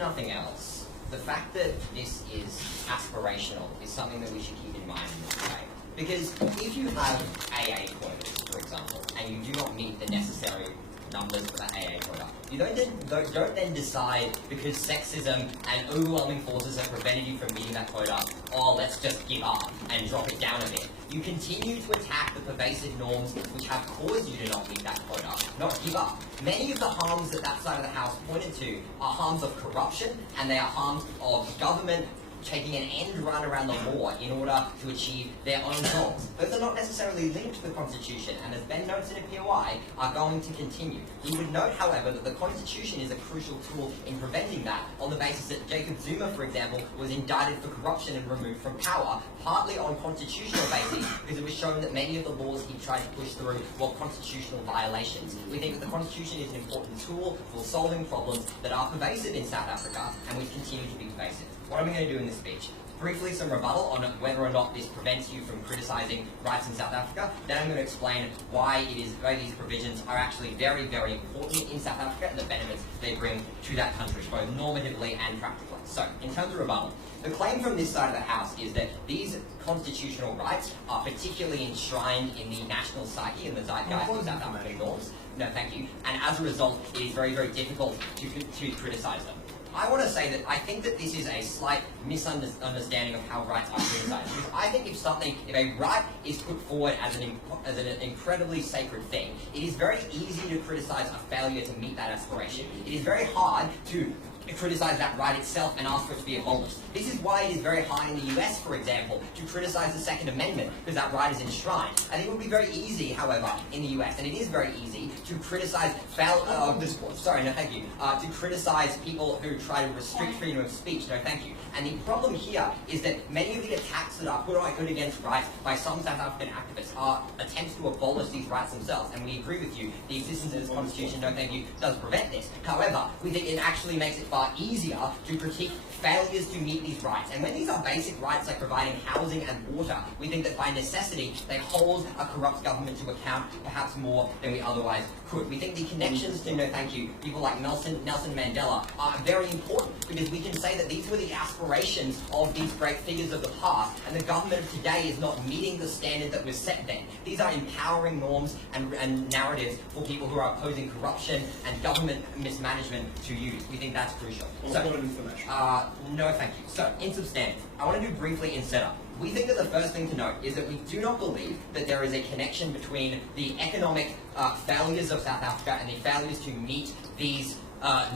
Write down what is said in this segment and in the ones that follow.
nothing else, the fact that this is aspirational is something that we should keep in mind in this way. Because if you have AA quotas, for example, and you do not meet the necessary numbers for the AA quota, you don't then decide, because sexism and overwhelming forces have prevented you from meeting that quota, oh, let's just give up and drop it down a bit. You continue to attack the pervasive norms which have caused you to not meet that quota, not give up. Many of the harms that that side of the House pointed to are harms of corruption, and they are harms of government taking an end run around the law in order to achieve their own goals. Those are not necessarily linked to the Constitution, and as Ben notes in a POI, are going to continue. We would note, however, that the Constitution is a crucial tool in preventing that, on the basis that Jacob Zuma, for example, was indicted for corruption and removed from power, partly on constitutional basis, because it was shown that many of the laws he tried to push through were constitutional violations. We think that the Constitution is an important tool for solving problems that are pervasive in South Africa, and which continue to be pervasive. What am I going to do in this speech? Briefly, some rebuttal on whether or not this prevents you from criticising rights in South Africa. Then I'm going to explain why these provisions are actually very, very important in South Africa and the benefits they bring to that country, both normatively and practically. So, in terms of rebuttal, the claim from this side of the House is that these constitutional rights are particularly enshrined in the national psyche and the zeitgeist of South African norms. No, thank you. And as a result, it is very, very difficult to criticise them. I want to say that I think that this is a slight misunderstanding of how rights are criticised. Because I think if a right is put forward as an incredibly sacred thing, it is very easy to criticise a failure to meet that aspiration. It is very hard to criticise that right itself and ask for it to be abolished. This is why it is very high in the US, for example, to criticise the Second Amendment, because that right is enshrined. I think it would be very easy, however, in the US, and it is very easy, to criticise to criticise people who try to restrict freedom of speech. No, thank you. And the problem here is that many of the attacks that are put against rights by some South African activists are attempts to abolish these rights themselves. And we agree with you, the existence of this Constitution, no thank you, does prevent this. However, we think it actually makes it far easier to critique failures to meet these rights. And when these are basic rights like providing housing and water, we think that by necessity they hold a corrupt government to account perhaps more than we otherwise could. We think the connections to, no thank you, people like Nelson Mandela are very important, because we can say that these were the aspirations of these great figures of the past, and the government of today is not meeting the standard that was set then. These are empowering norms and narratives for people who are opposing corruption and government mismanagement to use. We think that's crucial. No thank you. So, in substantive, I want to do briefly in setup. We think that the first thing to note is that we do not believe that there is a connection between the economic failures of South Africa and the failures to meet these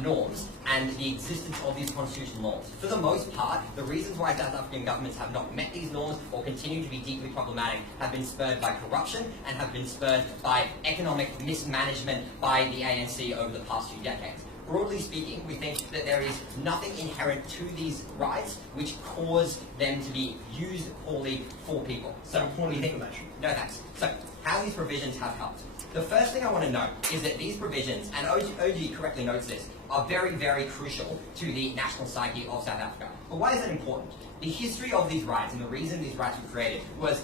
norms and the existence of these constitutional norms. For the most part, the reasons why South African governments have not met these norms or continue to be deeply problematic have been spurred by corruption and have been spurred by economic mismanagement by the ANC over the past few decades. Broadly speaking, we think that there is nothing inherent to these rights which cause them to be used poorly for people. So, we think, no thanks. So, how these provisions have helped. The first thing I want to note is that these provisions, and OG correctly notes this, are very, very crucial to the national psyche of South Africa. But why is that important? The history of these rights and the reason these rights were created was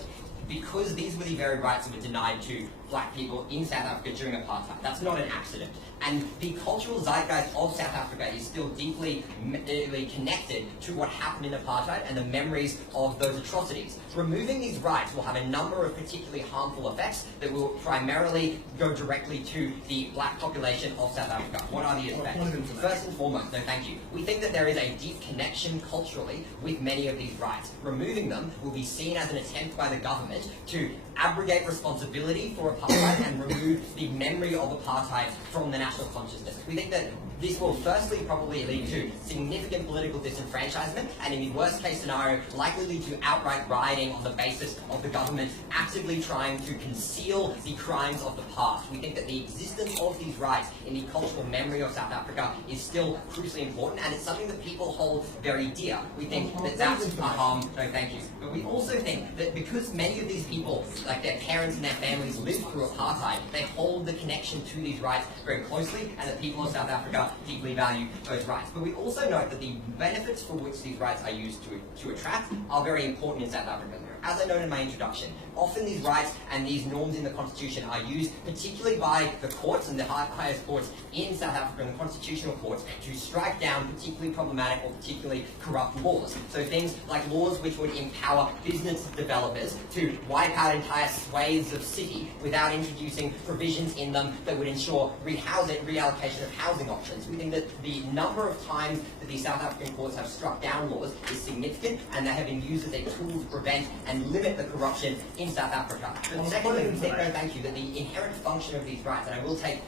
because these were the very rights that were denied to black people in South Africa during apartheid. That's not an accident. And the cultural zeitgeist of South Africa is still deeply connected to what happened in apartheid and the memories of those atrocities. Removing these rights will have a number of particularly harmful effects that will primarily go directly to the black population of South Africa. What are the effects? First and foremost, no thank you, we think that there is a deep connection culturally with many of these rights. Removing them will be seen as an attempt by the government to abrogate responsibility for apartheid and remove the memory of apartheid from the national consciousness. We think that this will firstly probably lead to significant political disenfranchisement, and in the worst case scenario, likely lead to outright rioting on the basis of the government actively trying to conceal the crimes of the past. We think that the existence of these rights in the cultural memory of South Africa is still crucially important, and it's something that people hold very dear. We think that that's a harm, no thank you. But we also think that because many of these people like their parents and their families lived through apartheid, they hold the connection to these rights very closely, and the people of South Africa deeply value those rights. But we also note that the benefits for which these rights are used to attract are very important in South Africa. As I noted in my introduction, often these rights and these norms in the Constitution are used particularly by the courts and the highest courts in South Africa and the constitutional courts to strike down particularly problematic or particularly corrupt laws. So things like laws which would empower business developers to wipe out entire swathes of city without introducing provisions in them that would ensure reallocation of housing options. We think that the number of times that the South African courts have struck down laws is significant, and they have been used as a tool to prevent and limit the corruption in South Africa. But secondly, we think, thank you, that the inherent function of these rights, and I will take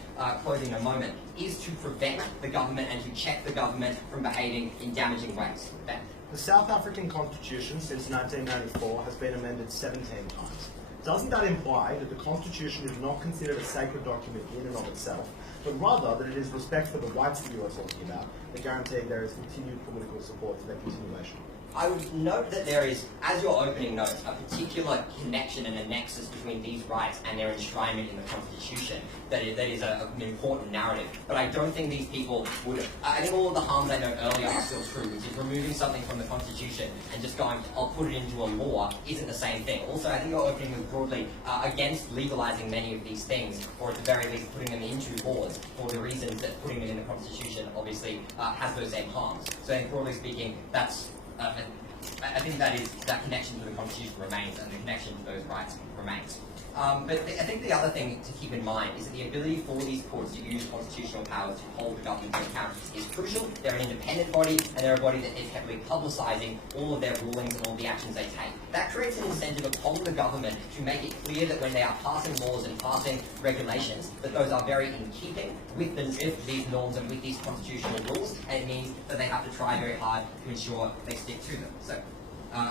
closing in a moment, is to prevent the government and to check the government from behaving in damaging ways. Ben. The South African Constitution since 1994 has been amended 17 times. Doesn't that imply that the Constitution is not considered a sacred document in and of itself, but rather that it is respect for the rights that you are talking about that guarantee there is continued political support for their continuation? I would note that there is, as your opening notes, a particular connection and a nexus between these rights and their enshrinement in the Constitution that is an important narrative. But I don't think these people would... I think all of the harms I noted earlier are still true, which is removing something from the Constitution and just going, I'll put it into a law, isn't the same thing. Also, I think your opening was broadly against legalising many of these things, or at the very least putting them into laws, for the reasons that putting them in the Constitution obviously has those same harms. So I think broadly speaking, that's... I think that connection to the Constitution remains, and the connection to those rights remains. But I think the other thing to keep in mind is that the ability for these courts to use constitutional powers to hold the government to account is crucial. They're an independent body, and they're a body that is heavily publicising all of their rulings and all the actions they take. That creates an incentive upon the government to make it clear that when they are passing laws and passing regulations, that those are very in keeping with these norms and with these constitutional rules, and it means that they have to try very hard to ensure they stick to them. So,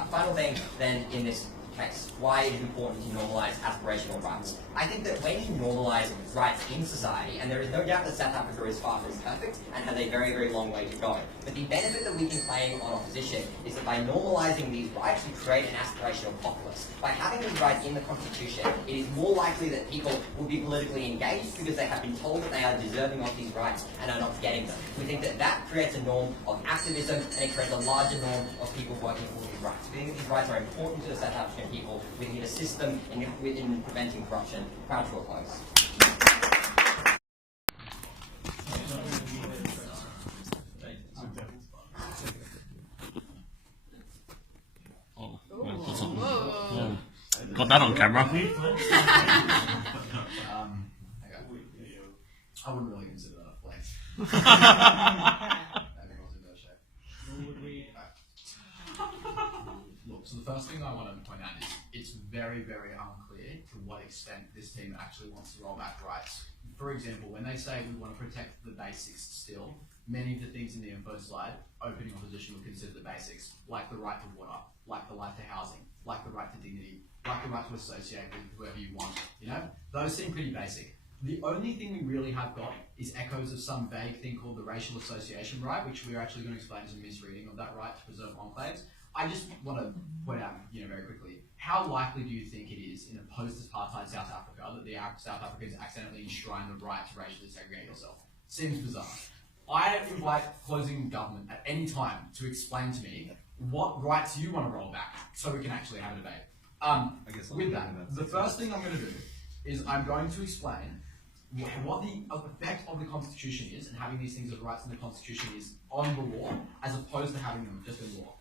final thing then in this case, why it is important to normalise aspirational rights. I think that when you normalise rights in society, and there is no doubt that South Africa is far from perfect and has a very, very long way to go, but the benefit that we can claim on opposition is that by normalising these rights, we create an aspirational populace. By having these rights in the Constitution, it is more likely that people will be politically engaged because they have been told that they are deserving of these rights and are not getting them. We think that that creates a norm of activism, and it creates a larger norm of people working for these rights. We think that these rights are important to the South African people. We need a system in preventing corruption. Proud to a close. Got that on camera. I wouldn't really consider that a flex. Look, so the first thing I want to point out is it's very, very unclear to what extent this team actually wants to roll back rights. For example, when they say we want to protect the basics still, many of the things in the info slide, opening opposition would consider the basics, like the right to water, like the right to housing, like the right to dignity, like the right to associate with whoever you want, you know? Those seem pretty basic. The only thing we really have got is echoes of some vague thing called the racial association right, which we're actually going to explain as a misreading of that right to preserve enclaves. I just want to point out, very quickly, how likely do you think it is in a post-apartheid South Africa that the South Africans accidentally enshrine the right to racially segregate yourself? Seems bizarre. I invite closing government at any time to explain to me what rights you want to roll back so we can actually have a debate. With that, the first thing I'm going to do is I'm going to explain what the effect of the Constitution is and having these things as rights in the Constitution is on the law as opposed to having them just in law.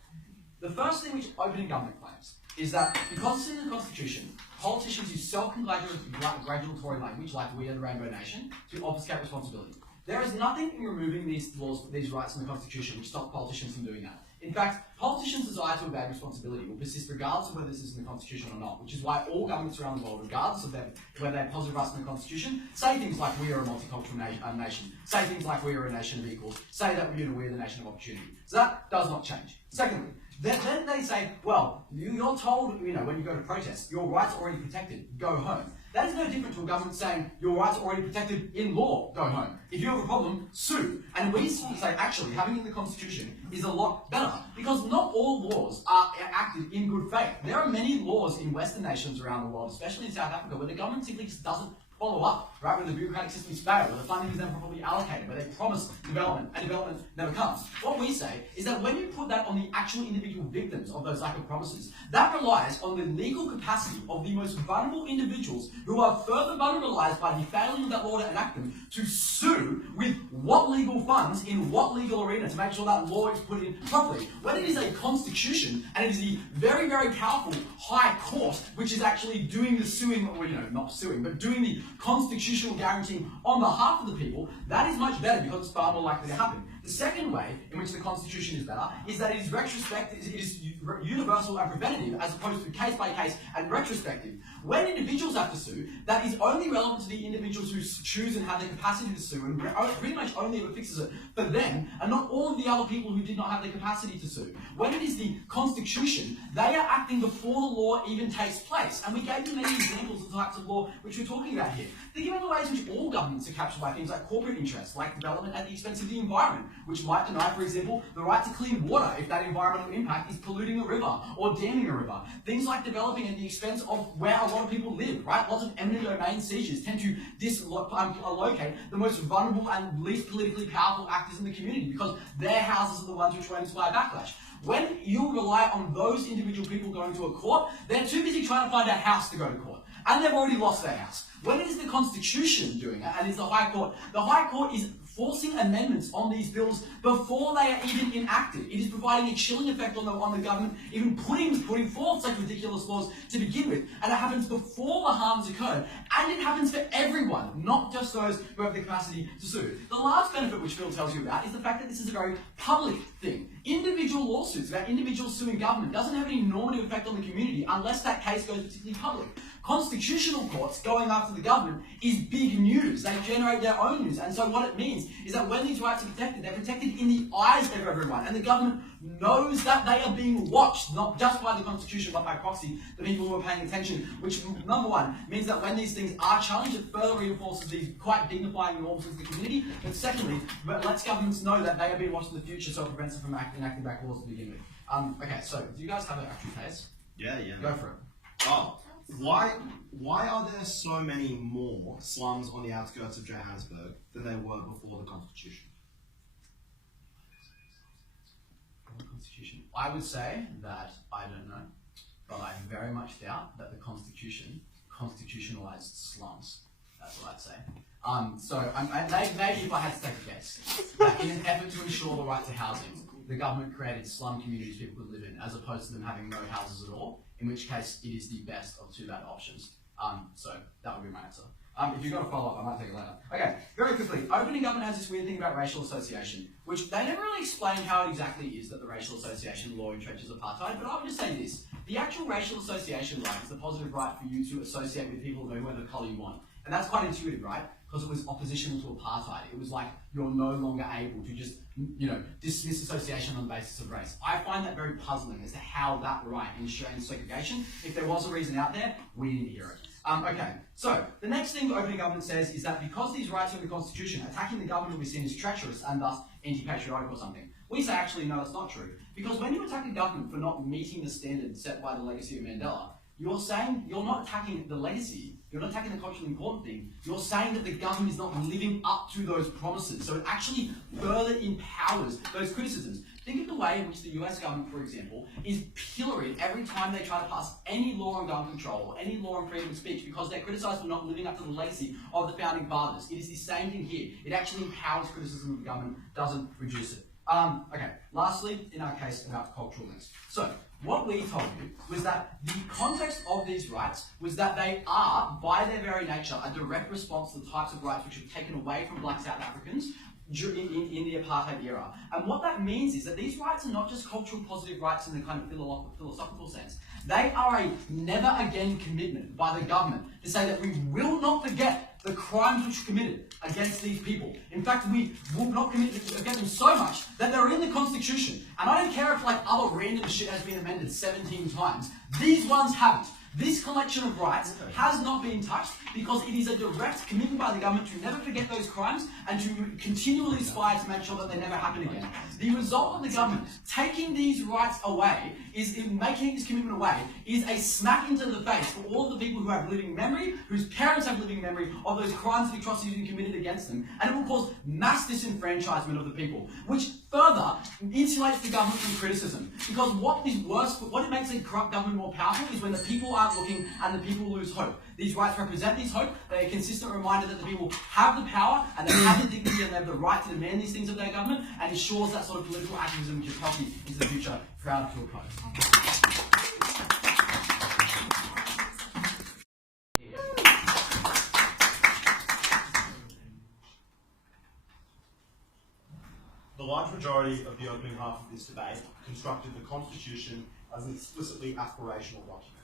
The first thing which opening government claims is that because it's in the Constitution, politicians use self-congratulatory language like we are the Rainbow Nation to obfuscate responsibility. There is nothing in removing these laws, these rights in the Constitution which stop politicians from doing that. In fact, politicians' desire to evade responsibility will persist regardless of whether this is in the Constitution or not, which is why all governments around the world, regardless of whether they have positive rights in the Constitution, say things like we are a multicultural nation, say things like we are a nation of equals, say that we're the nation of opportunity. So that does not change. Secondly, then they say, well, you're told, when you go to protest, your rights are already protected, go home. That is no different to a government saying your rights are already protected in law, go home. If you have a problem, sue. And we say actually having it in the Constitution is a lot better because not all laws are acted in good faith. There are many laws in Western nations around the world, especially in South Africa, where the government simply just doesn't follow up, right? Where the bureaucratic systems fail, where the funding is never properly allocated, where they promise development and development never comes. What we say is that when you put that on the actual individual victims of those lack of promises, that relies on the legal capacity of the most vulnerable individuals who are further vulnerabilized by the failing of that law to enact them to sue with what legal funds in what legal arena to make sure that law is put in properly. When it is a constitution and it is the very, very powerful High Court which is actually doing the suing, or not suing, but doing the constitutional guaranteeing on behalf of the people, that is much better because it's far more likely to happen. The second way in which the Constitution is better is that it is retrospective, it is universal and preventative as opposed to case by case and retrospective. When individuals have to sue, that is only relevant to the individuals who choose and have the capacity to sue, and pretty much only ever fixes it for them and not all of the other people who did not have the capacity to sue. When it is the Constitution, they are acting before the law even takes place. And we gave you many examples of the types of law which we're talking about here. Think about the ways in which all governments are captured by things like corporate interests, like development at the expense of the environment, which might deny, for example, the right to clean water if that environmental impact is polluting a river or damming a river. Things like developing at the expense of where a lot of people live, right? Lots of eminent domain seizures tend to dislocate the most vulnerable and least politically powerful actors in the community because their houses are the ones which won't inspire backlash. When you rely on those individual people going to a court, they're too busy trying to find a house to go to court. And they've already lost their house. When it is the Constitution doing it, and it's the High Court is forcing amendments on these bills before they are even enacted. It is providing a chilling effect on the government, even putting forth such ridiculous laws to begin with. And it happens before the harm has occurred. And it happens for everyone, not just those who have the capacity to sue. The last benefit which Phil tells you about is the fact that this is a very public thing. Individual lawsuits about individuals suing government doesn't have any normative effect on the community unless that case goes particularly public. Constitutional courts going after the government is big news. They generate their own news. And so what it means is that when these rights are protected, they're protected in the eyes of everyone. And the government knows that they are being watched, not just by the Constitution, but by proxy, the people who are paying attention, which, number one, means that when these things are challenged, it further reinforces these quite dignifying norms of the community. And secondly, it lets governments know that they are being watched in the future, so it prevents them from enacting back laws to begin with. Okay, so do you guys have an actual case? Yeah. Go for it. Oh. Why are there so many more slums on the outskirts of Johannesburg than there were before the Constitution? I would say that I don't know, but I very much doubt that the Constitution constitutionalized slums. That's what I'd say. Maybe if I had to take a guess, that in an effort to ensure the right to housing, the government created slum communities people could live in, as opposed to them having no houses at all, in which case it is the best of two bad options. So that would be my answer. If you've got a follow-up, I might take it later. Okay, very quickly, opening government has this weird thing about racial association, which they never really explain how it exactly is that the racial association law entrenches apartheid, but I would just say this. The actual racial association right is the positive right for you to associate with people of whatever colour you want. And that's quite intuitive, right? Because it was oppositional to apartheid. It was like you're no longer able to just, dismiss association on the basis of race. I find that very puzzling as to how that right enshrined segregation. If there was a reason out there, we need to hear it. Okay, so the next thing the opening government says is that because these rights are in the Constitution, attacking the government will be seen as treacherous and thus anti-patriotic or something. We say actually no, that's not true. Because when you attack a government for not meeting the standards set by the legacy of Mandela, you're saying you're not attacking the legacy, you're not attacking the culturally important thing, you're saying that the government is not living up to those promises. So it actually further empowers those criticisms. Think of the way in which the US government, for example, is pilloried every time they try to pass any law on gun control or any law on freedom of speech because they're criticised for not living up to the legacy of the founding fathers. It is the same thing here. It actually empowers criticism of the government, doesn't reduce it. Okay, lastly, in our case, about cultural links. So, what we told you was that the context of these rights was that they are, by their very nature, a direct response to the types of rights which were taken away from black South Africans in the apartheid era. And what that means is that these rights are not just cultural positive rights in the kind of philosophical sense. They are a never again commitment by the government to say that we will not forget the crimes which were committed against these people. In fact, we will not forget them so much that they're in the Constitution. And I don't care if other random shit has been amended 17 times. These ones haven't. This collection of rights has not been touched because it is a direct commitment by the government to never forget those crimes and to continually aspire to make sure that they never happen again. The result of the government taking these rights away, making this commitment away, is a smack into the face for all the people who have living memory, whose parents have living memory of those crimes and atrocities being committed against them. And it will cause mass disenfranchisement of the people, which further insulates the government from criticism. Because what is worse, what makes a corrupt government more powerful is when the people aren't looking and the people lose hope. These rights represent this hope. They're a consistent reminder that the people have the power and they have the dignity and they have the right to demand these things of their government, and ensures that sort of political activism which is healthy into the future proud to oppose. The large majority of the opening half of this debate constructed the Constitution as an explicitly aspirational document.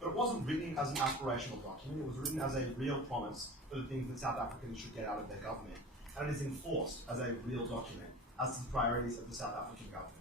But it wasn't written as an aspirational document, it was written as a real promise for the things that South Africans should get out of their government. And it is enforced as a real document as to the priorities of the South African government.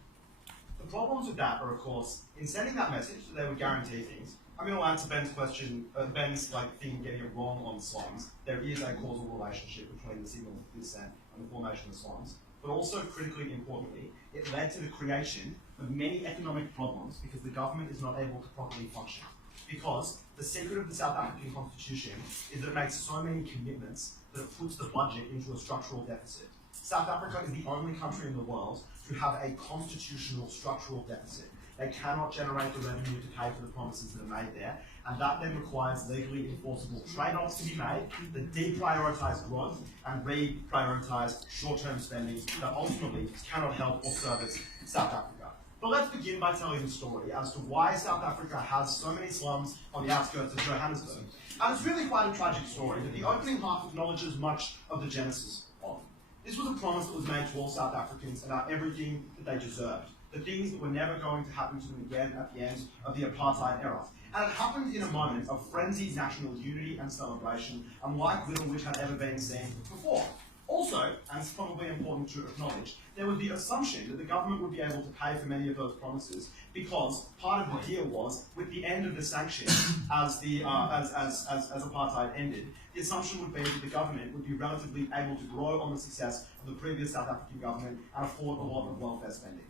The problems with that are, of course, in sending that message that they would guarantee things. I'm going to answer Ben's question, Ben's thing getting it wrong on slums. There is a causal relationship between the signal of dissent and the formation of slums. But also, critically importantly, it led to the creation of many economic problems because the government is not able to properly function. Because the secret of the South African Constitution is that it makes so many commitments that it puts the budget into a structural deficit. South Africa is the only country in the world to have a constitutional structural deficit. They cannot generate the revenue to pay for the promises that are made there, and that then requires legally enforceable trade-offs to be made that deprioritise growth and reprioritise short-term spending that ultimately cannot help or service South Africa. But let's begin by telling the story as to why South Africa has so many slums on the outskirts of Johannesburg. And it's really quite a tragic story that the opening half acknowledges much of the genesis of. This was a promise that was made to all South Africans about everything that they deserved, the things that were never going to happen to them again at the end of the apartheid era. And it happened in a moment of frenzied national unity and celebration, unlike little which had ever been seen before. Also, and it's probably important to acknowledge, there was the assumption that the government would be able to pay for many of those promises because part of the deal was, with the end of the sanctions as apartheid ended, the assumption would be that the government would be relatively able to grow on the success of the previous South African government and afford a lot of welfare spending.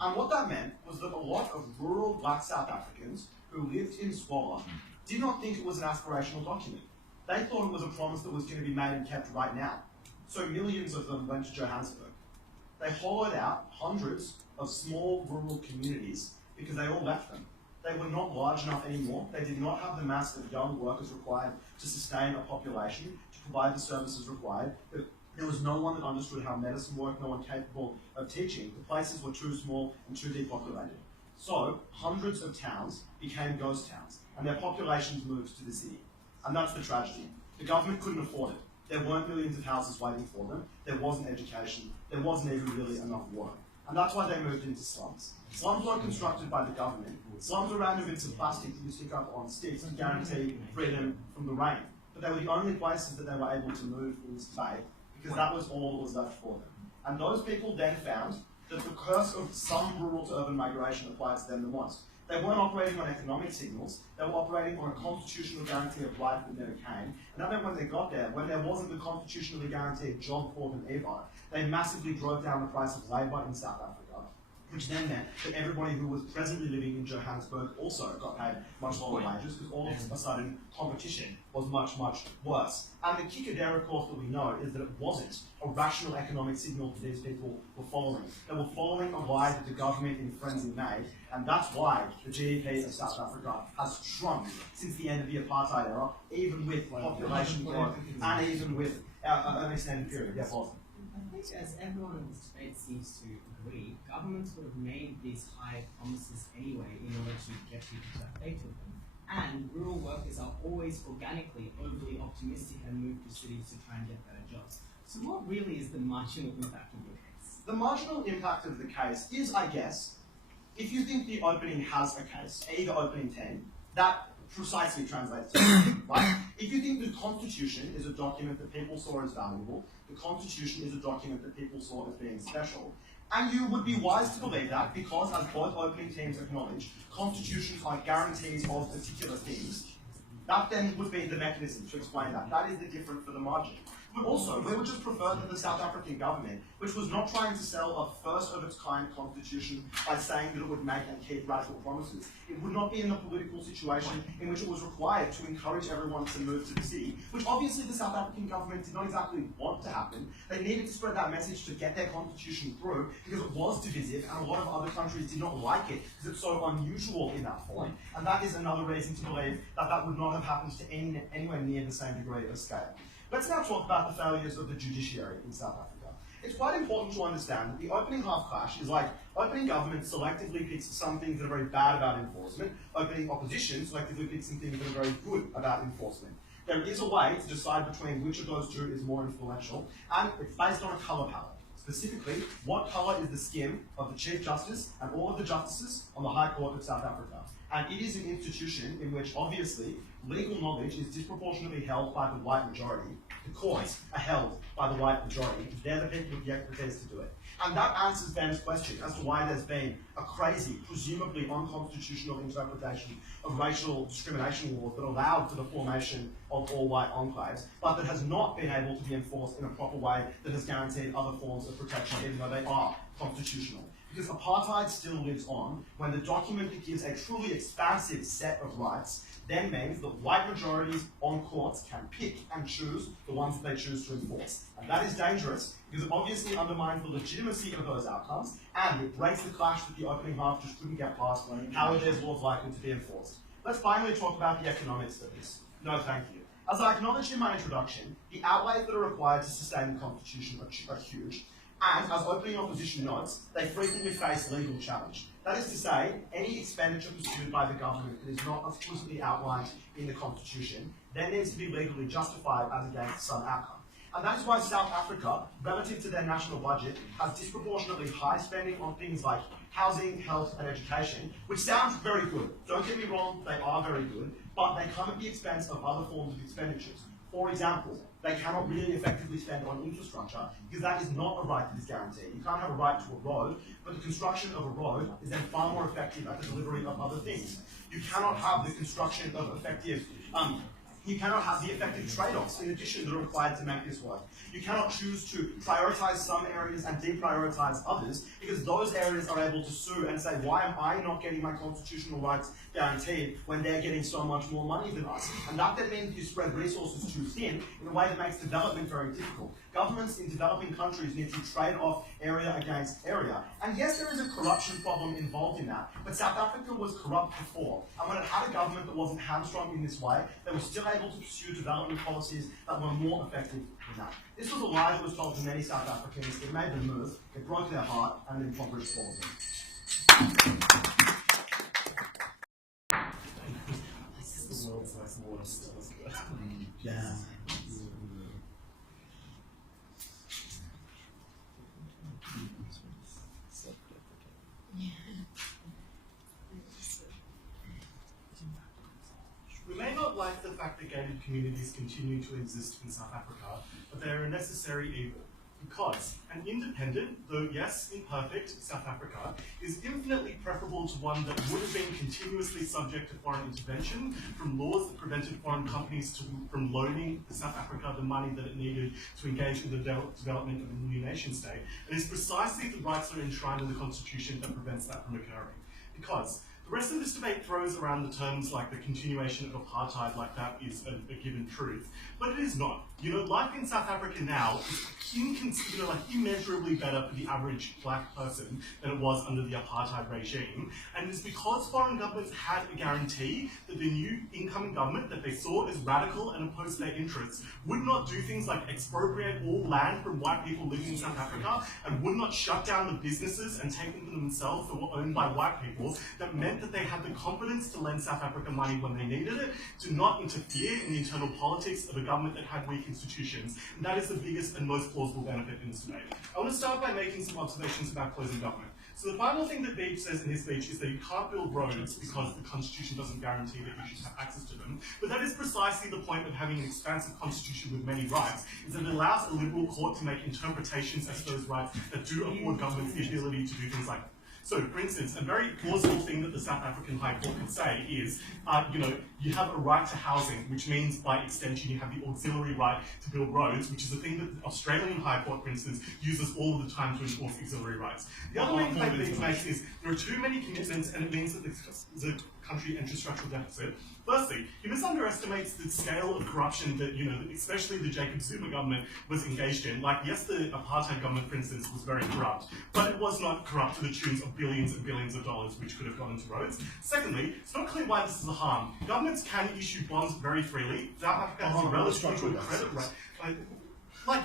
And what that meant was that a lot of rural black South Africans who lived in squalor did not think it was an aspirational document. They thought it was a promise that was going to be made and kept right now. So millions of them went to Johannesburg. They hollowed out hundreds of small rural communities because they all left them. They were not large enough anymore. They did not have the mass of young workers required to sustain a population, to provide the services required. There was no one that understood how medicine worked, no one capable of teaching. The places were too small and too depopulated. So hundreds of towns became ghost towns, and their populations moved to the city. And that's the tragedy. The government couldn't afford it. There weren't millions of houses waiting for them. There wasn't education. There wasn't even really enough work. And that's why they moved into slums. Slums weren't constructed by the government. Slums were random bits of plastic that you stick up on sticks to guarantee freedom from the rain. But they were the only places that they were able to move in this bay because that was all that was left for them. And those people then found that the curse of some rural to urban migration applied to them the most. They weren't operating on economic signals, they were operating on a constitutional guarantee of life that never came. And that meant when they got there, when there wasn't the constitutionally guaranteed job for them either, they massively drove down the price of labour in South Africa, which then meant that everybody who was presently living in Johannesburg also got paid much lower wages because all of a sudden competition was much, much worse. And the kicker there, of course, that we know is that it wasn't a rational economic signal that these people were following. They were following a lie that the government in frenzy made, and that's why the GDP of South Africa has shrunk since the end of the apartheid era, even with population growth and even with an extended period. Yeah, Bostan. I think as everyone in this debate seems to agree, governments would have made these high promises anyway in order to get people to have faith with them. And rural workers are always organically overly optimistic and move to cities to try and get better jobs. So what really is the marginal impact of your case? The marginal impact of the case is, I guess, if you think the opening has a case, either opening 10, that precisely translates to right? If you think the Constitution is a document that people saw as valuable, the Constitution is a document that people saw as being special, And you would be wise to believe that because, as both opening teams acknowledge, constitutions are guarantees of particular things. That then would be the mechanism to explain that. That is the difference for the margin. But also, we would just prefer that the South African government, which was not trying to sell a first-of-its-kind constitution by saying that it would make and keep radical promises, it would not be in the political situation in which it was required to encourage everyone to move to the city, which obviously the South African government did not exactly want to happen. They needed to spread that message to get their constitution through because it was divisive and a lot of other countries did not like it because it's so unusual in that form. And that is another reason to believe that that would not have happened to anywhere near the same degree of scale. Let's now talk about the failures of the judiciary in South Africa. It's quite important to understand that the opening half clash is like opening government selectively picks some things that are very bad about enforcement, opening opposition selectively picks some things that are very good about enforcement. There is a way to decide between which of those two is more influential, and it's based on a colour palette. Specifically, what colour is the skin of the Chief Justice and all of the justices on the High Court of South Africa. And it is an institution in which, obviously, legal knowledge is disproportionately held by the white majority. The courts are held by the white majority. They're the people with the expertise to do it. And that answers Ben's question as to why there's been a crazy, presumably unconstitutional interpretation of racial discrimination laws that allowed for the formation of all-white enclaves, but that has not been able to be enforced in a proper way that has guaranteed other forms of protection, even though they are constitutional. Because apartheid still lives on when the document that gives a truly expansive set of rights then means that white majorities on courts can pick and choose the ones that they choose to enforce. And that is dangerous because it obviously undermines the legitimacy of those outcomes and it breaks the clash that the opening half just couldn't get past. How are those laws likely to be enforced? Let's finally talk about the economics of this. No, thank you. As I acknowledged in my introduction, the outlays that are required to sustain the Constitution are huge. And, as opening opposition notes, they frequently face legal challenge. That is to say, any expenditure pursued by the government that is not explicitly outlined in the Constitution then needs to be legally justified as against some outcome. And that is why South Africa, relative to their national budget, has disproportionately high spending on things like housing, health, and education, which sounds very good. Don't get me wrong, they are very good, but they come at the expense of other forms of expenditures. For example, they cannot really effectively spend on infrastructure because that is not a right that is guaranteed. You can't have a right to a road, but the construction of a road is then far more effective at the delivery of other things. You cannot have the construction of effective you cannot have the effective trade-offs in addition that are required to make this work. You cannot choose to prioritise some areas and deprioritise others because those areas are able to sue and say, why am I not getting my constitutional rights guaranteed when they're getting so much more money than us? And that then means you spread resources too thin in a way that makes development very difficult. Governments in developing countries need to trade off area against area. And yes, there is a corruption problem involved in that, but South Africa was corrupt before. And when it had a government that wasn't hamstrung in this way, they were still able to pursue development policies that were more effective than that. This was a lie that was told to many South Africans. It made them move, it broke their heart, and it impoverished all of them. The world's most Yeah. We may not like the fact that gated communities continue to exist in South Africa, but they are a necessary evil. Because an independent, though yes, imperfect, South Africa is infinitely preferable to one that would have been continuously subject to foreign intervention from laws that prevented foreign companies from loaning South Africa the money that it needed to engage in the development of a new nation state. And it's precisely the rights that are enshrined in the Constitution that prevents that from occurring. Because the rest of this debate throws around the terms like the continuation of apartheid like that is a given truth, but it is not. You know, life in South Africa now is immeasurably better for the average black person than it was under the apartheid regime, and it's because foreign governments had a guarantee that the new incoming government that they saw as radical and opposed to their interests would not do things like expropriate all land from white people living in South Africa and would not shut down the businesses and take them for themselves that were owned by white people. That meant that they had the confidence to lend South Africa money when they needed it, to not interfere in the internal politics of a government that had weak institutions. And that is the biggest and most plausible benefit in this debate. I want to start by making some observations about closing government. So the final thing that Beach says in his speech is that you can't build roads because the Constitution doesn't guarantee that you should have access to them. But that is precisely the point of having an expansive Constitution with many rights, is that it allows a liberal court to make interpretations as to those rights that do afford governments the ability to do things like that. So, for instance, a very plausible thing that the South African High Court could say is, you have a right to housing, which means by extension you have the auxiliary right to build roads, which is a thing that the Australian High Court, for instance, uses all of the time to enforce auxiliary rights. The other main point that it makes is there are too many commitments, and it means that the country enters structural deficit. Firstly, he misunderestimates the scale of corruption that, especially the Jacob Zuma government was engaged in. Like, yes, the apartheid government, for instance, was very corrupt, but it was not corrupt to the tunes of billions and billions of dollars, which could have gone into roads. Secondly, it's not clear why this is a harm. Governments can issue bonds very freely. South Africa has a relatively good credit rate.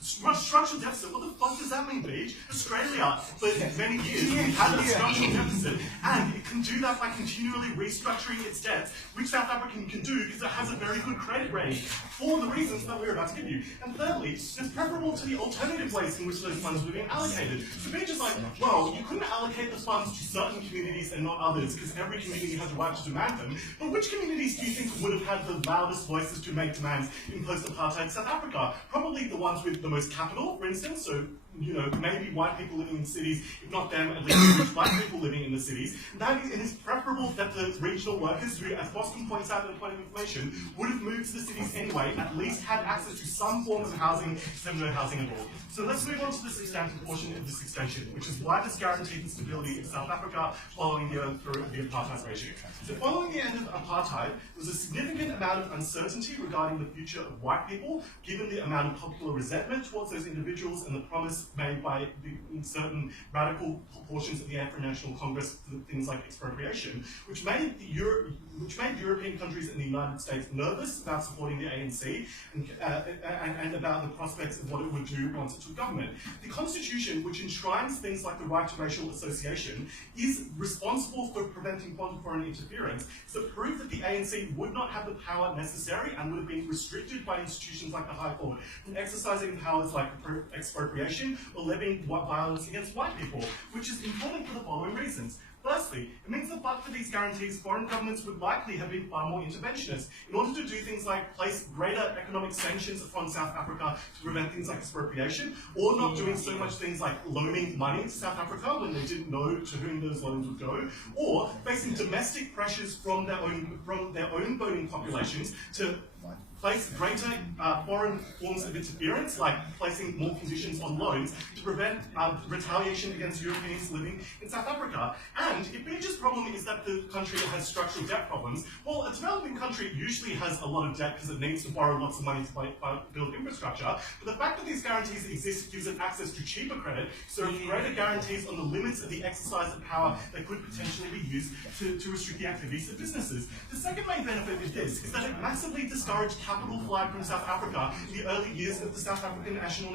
Structural deficit, what the fuck does that mean, Beach? Australia, for many years, had a structural deficit, and it can do that by continually restructuring its debts, which South Africa can do because it has a very good credit rating, for the reasons that we're about to give you. And thirdly, it's preferable to the alternative ways in which those funds were being allocated. So Beach is like, well, you couldn't allocate the funds to certain communities and not others, because every community has a right to demand them. But which communities do you think would have had the loudest voices to make demands in post-apartheid South Africa? Probably the ones with the most capital, for instance, so maybe white people living in cities, if not them, at least rich black people living in the cities. It is preferable that the regional workers, who, as Bostan points out in the point of information, would have moved to the cities anyway, at least had access to some form of housing, instead of no housing at all. So let's move on to the substantive portion of this extension, which is why this guaranteed the stability of South Africa following the apartheid regime. So following the end of apartheid, there was a significant amount of uncertainty regarding the future of white people, given the amount of popular resentment towards those individuals and the promise made by certain radical portions of the Afro-National Congress for things like expropriation, which made European countries and the United States nervous about supporting the ANC and about the prospects of what it would do once it took government. The Constitution, which enshrines things like the right to racial association, is responsible for preventing foreign interference. So it proved that the ANC would not have the power necessary and would have been restricted by institutions like the High Court from exercising powers like expropriation or levying violence against white people, which is important for the following reasons. Firstly, it means that but for these guarantees, foreign governments would likely have been far more interventionist in order to do things like place greater economic sanctions upon South Africa to prevent things like expropriation, or not doing so much things like loaning money to South Africa when they didn't know to whom those loans would go, or facing domestic pressures from their own voting populations to place greater foreign forms of interference, like placing more conditions on loans to prevent retaliation against Europeans living in South Africa. And if Beach's problem is that the country has structural debt problems, well, a developing country usually has a lot of debt because it needs to borrow lots of money to build infrastructure. But the fact that these guarantees exist gives it access to cheaper credit, so greater guarantees on the limits of the exercise of power that could potentially be used to restrict the activities of businesses. The second main benefit of this is that it massively discouraged capital flight from South Africa in the early years of the South African National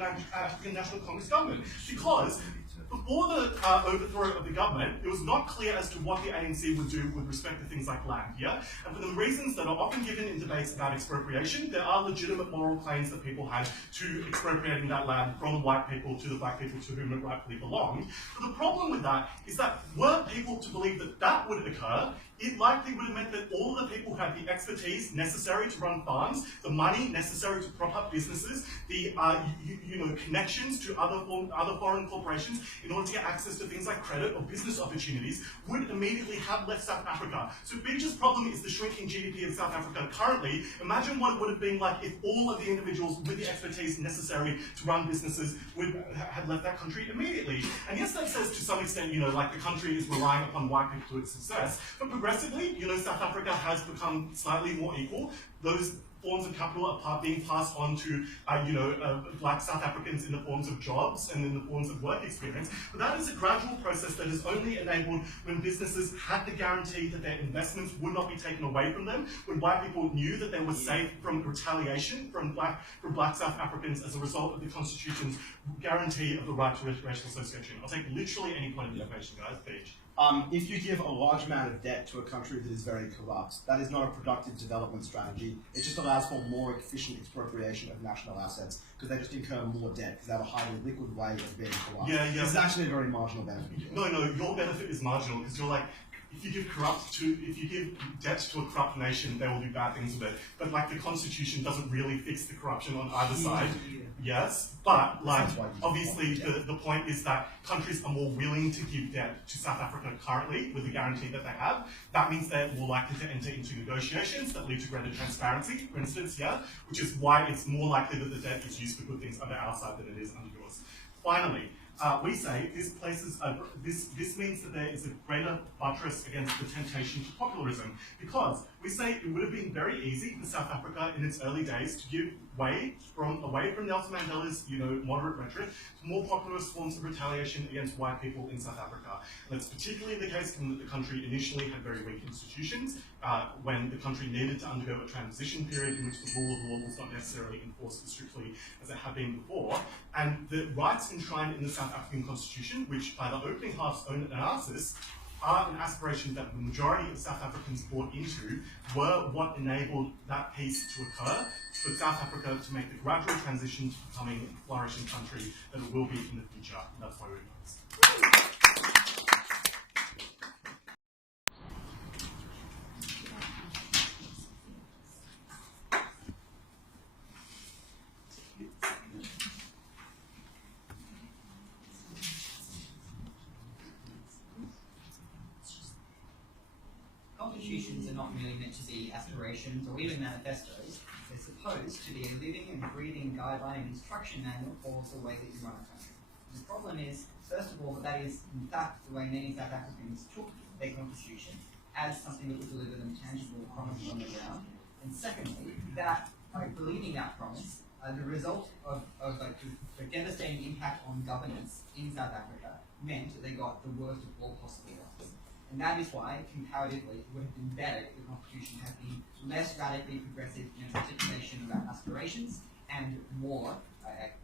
Congress government, because before the overthrow of the government, it was not clear as to what the ANC would do with respect to things like land, yeah? And for the reasons that are often given in debates about expropriation, there are legitimate moral claims that people had to expropriating that land from white people to the black people to whom it rightfully belonged. But the problem with that is that were people to believe that that would occur, it likely would have meant that all the people who had the expertise necessary to run farms, the money necessary to prop up businesses, the connections to other foreign corporations in order to get access to things like credit or business opportunities would immediately have left South Africa. So Beach's problem is the shrinking GDP of South Africa currently. Imagine what it would have been like if all of the individuals with the expertise necessary to run businesses had left that country immediately. And yes, that says to some extent, like the country is relying upon white people to its success, but progressively, South Africa has become slightly more equal. Those forms of capital are being passed on to, black South Africans in the forms of jobs and in the forms of work experience. But that is a gradual process that is only enabled when businesses had the guarantee that their investments would not be taken away from them, when white people knew that they were safe from retaliation from black South Africans as a result of the Constitution's guarantee of the right to racial association. I'll take literally any point of information, guys, Beach. If you give a large amount of debt to a country that is very corrupt, that is not a productive development strategy. It just allows for more efficient expropriation of national assets because they just incur more debt because they have a highly liquid way of being corrupt. Yeah. This is actually a very marginal benefit. No, your benefit is marginal because you're like, if you give debt to a corrupt nation, they will do bad things with it. But like the Constitution doesn't really fix the corruption on either side. Yes, but like obviously the point is that countries are more willing to give debt to South Africa currently with the guarantee that they have. That means they're more likely to enter into negotiations that lead to greater transparency, for instance, which is why it's more likely that the debt is used for good things under our side than it is under yours. Finally, we say this means that there is a greater buttress against the temptation to populism, because we say it would have been very easy for South Africa in its early days to give away from Nelson Mandela's moderate rhetoric to more populist forms of retaliation against white people in South Africa. And that's particularly the case given that the country initially had very weak institutions, when the country needed to undergo a transition period in which the rule of law was not necessarily enforced as strictly as it had been before. And the rights enshrined in the South African Constitution, which by the opening half's own analysis are an aspiration that the majority of South Africans bought into, were what enabled that peace to occur for South Africa to make the gradual transition to becoming a flourishing country that it will be in the future. And that's why we vote. Constitutions are not merely meant to be aspirations or even manifestos. They're supposed to be a living and breathing guideline and instruction manual for the way that you run a country. And the problem is, first of all, that is in fact the way many South Africans took their constitution as something that would deliver them tangible promises on the ground. And secondly, that by believing that promise, the result of the devastating impact on governance in South Africa meant that they got the worst of all possible lives. And that is why, comparatively, it would have been better if the Constitution had been less radically progressive in its articulation about aspirations and more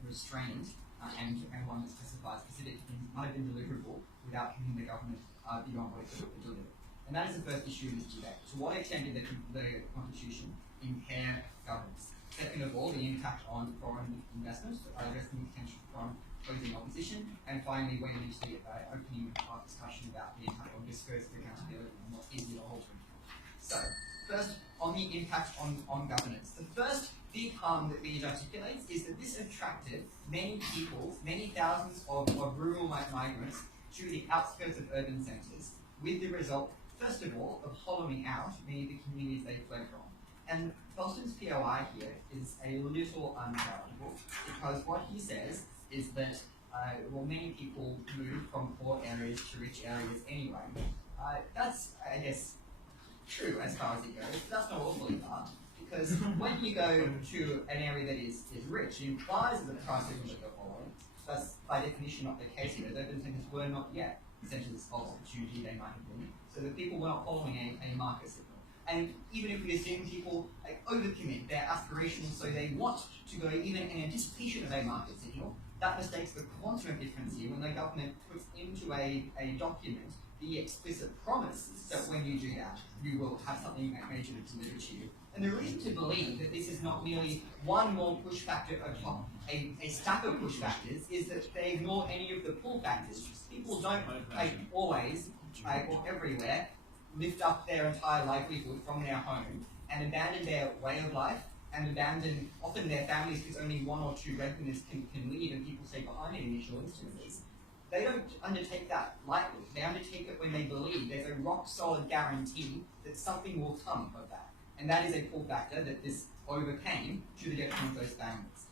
restrained and one that specifies specific things might have been deliverable without committing the government beyond what it could deliver. And that is the first issue in this debate. To what extent did the Constitution impair governance? Second of all, the impact on foreign investment, addressing the potential from opposing opposition, and finally, when we see opening discussion about the impact on discourse, accountability, and what's easy to hold to account. So, first, on the impact on governance. The first big harm that it articulates is that this attracted many people, many thousands of rural migrants to the outskirts of urban centres, with the result, first of all, of hollowing out many of the communities they fled from. And Bostan's POI here is a little uncharitable, because what he says is that, many people move from poor areas to rich areas anyway. That's, I guess, true as far as it goes, but that's not awfully far, because when you go to an area that is rich, it implies that the price of that they're following. That's by definition not the case here. Urban centres were not yet centres of opportunity they might have been, so the people were not following a market signal. And even if we assume people overcommit, they're aspirational, so they want to go even in anticipation of a market signal, that mistakes the quantum of difference here when the government puts into a document the explicit promise that when you do that, you will have something major to deliver to you. And the reason to believe that this is not merely one more push factor atop a stack of push factors is that they ignore any of the pull factors. People don't always, or everywhere, lift up their entire livelihood from their home and abandon their way of life and abandon often their families because only one or two breadwinners can leave and people stay behind in initial instances. They don't undertake that lightly. They undertake it when they believe there's a rock-solid guarantee that something will come of that. And that is a pull factor that this overcame to the detriment of those families.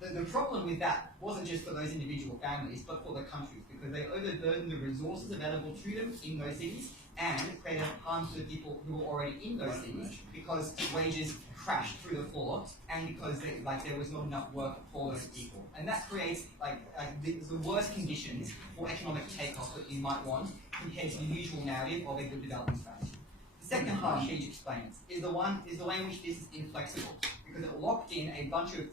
The problem with that wasn't just for those individual families, but for the countries, because they overburdened the resources available to them in those cities and created harm to the people who were already in those cities because wages crashed through the floor and because there was not enough work for those people. And that creates the worst conditions for economic takeoff that you might want compared to the usual narrative of a good development strategy. The second harm Paige explains is the way in which this is inflexible, because it locked in a bunch of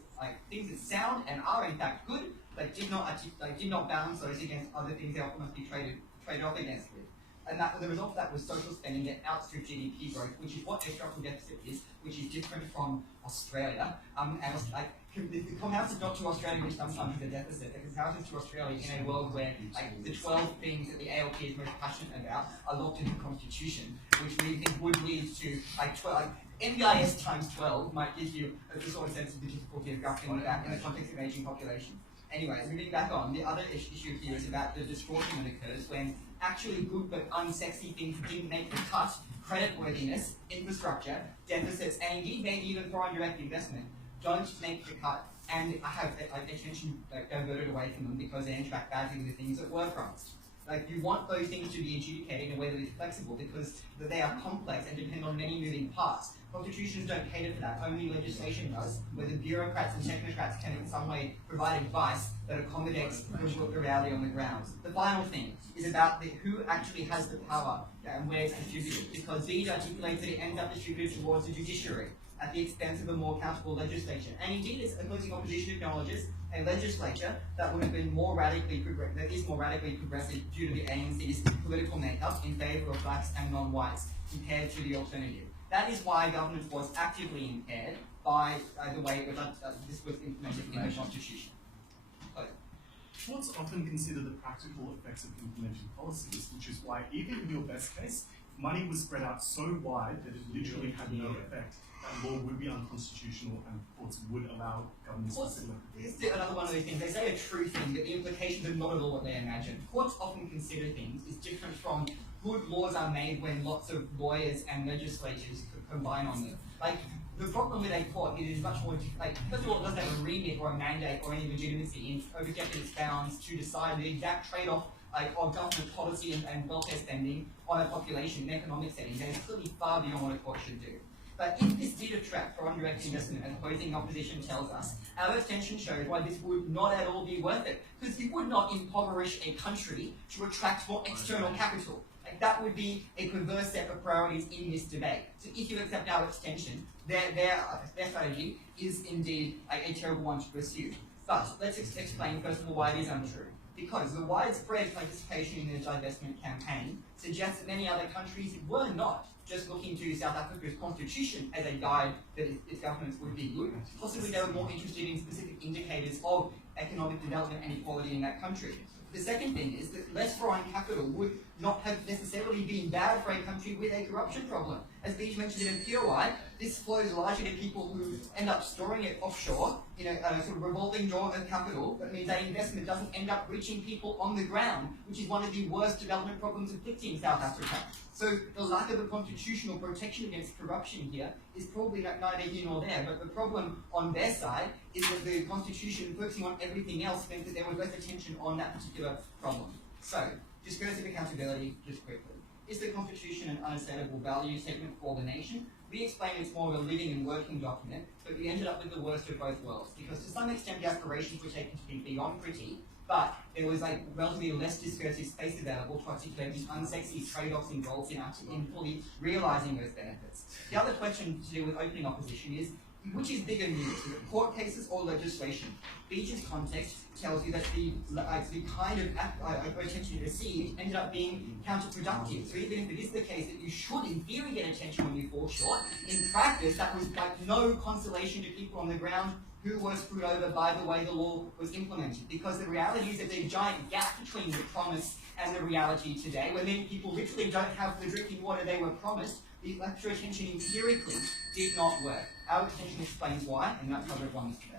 things that sound and are in fact good, but did not balance those against other things they often must be traded off against with. and that the result of that was social spending that outstripped GDP growth, which is what a structural deficit is, which is different from Australia. And like the comparisons not to Australia, which sometimes is a deficit, the comparisons to Australia in a world where like the 12 things that the ALP is most passionate about are locked in the constitution, which we think would lead to like 12. Like, NBIS times 12 might give you a sort of sense of the difficulty of grappling with that in the context of an aging population. Anyway, moving back on, the other issue here is about the distortion that occurs when actually good but unsexy things didn't make the cut: creditworthiness, infrastructure, deficits, and indeed maybe even foreign direct investment don't make the cut, and I have attention diverted away from them because they interact badly with the things that were promised. Like, you want those things to be adjudicated in a way that is flexible because they are complex and depend on many moving parts. Constitutions don't cater for that, only legislation does, where the bureaucrats and technocrats can in some way provide advice that accommodates the reality on the ground. The final thing is about who actually has the power and where it's distributed, because Bede articulates that it ends up distributed towards the judiciary at the expense of a more accountable legislature. And indeed, as opposing opposition acknowledges, a legislature that would have been more radically progressive, that is more radically progressive due to the ANC's political makeup in favour of blacks and non-whites compared to the alternative. That is why governance was actively impaired by the way this was implemented in the Constitution. Courts often consider the practical effects of implementing policies, which is why even in your best case, money was spread out so wide that it literally had no effect. That law would be unconstitutional and courts would allow governments to sit This is another one of those things. They say a true thing, but the implications are not at all what they imagine. Courts often consider things is different from good laws are made when lots of lawyers and legislatures combine on them. Like, the problem with a court is much more, like, first of all, it doesn't have a remit or a mandate or any legitimacy in objective its bounds to decide the exact trade-off of government policy and welfare spending on a population in economic settings. And it's clearly far beyond what a court should do. But if this did attract foreign direct investment, as opposing opposition tells us, our extension shows why this would not at all be worth it. Because you would not impoverish a country to attract more external capital. Like, that would be a perverse set of priorities in this debate. So if you accept our extension, their strategy is indeed a terrible one to pursue. But let's explain first of all why it is untrue. Because the widespread participation in the divestment campaign suggests that many other countries were not just looking to South Africa's constitution as a guide that its governments would be good. Possibly they were more interested in specific indicators of economic development and equality in that country. The second thing is that less foreign capital would not have necessarily been bad for a country with a corruption problem. As Beach mentioned in POI, this flows largely to people who end up storing it offshore in a sort of revolving door of capital. That means that investment doesn't end up reaching people on the ground, which is one of the worst development problems afflicting South Africa. So the lack of a constitutional protection against corruption here is probably neither here nor there, but the problem on their side is that the constitution focusing on everything else meant that there was less attention on that particular problem. So, discursive accountability, just quickly. Is the Constitution an unassailable value statement for the nation? We explain it's more of a living and working document, but we ended up with the worst of both worlds, because to some extent the aspirations were taken to be beyond pretty, but there was like relatively less discursive space available to articulate the unsexy trade-offs involved in fully realising those benefits. The other question to do with opening opposition is, which is bigger news, is it court cases or legislation? Beach's context tells you that the kind of attention received ended up being counterproductive. So even if it is the case that you should in theory get attention when you fall short, in practice that was like no consolation to people on the ground who were screwed over by the way the law was implemented. Because the reality is that there's a giant gap between the promise and the reality today, where many people literally don't have the drinking water they were promised. The extra attention empirically did not work. Our extension explains why, and that's covered one today.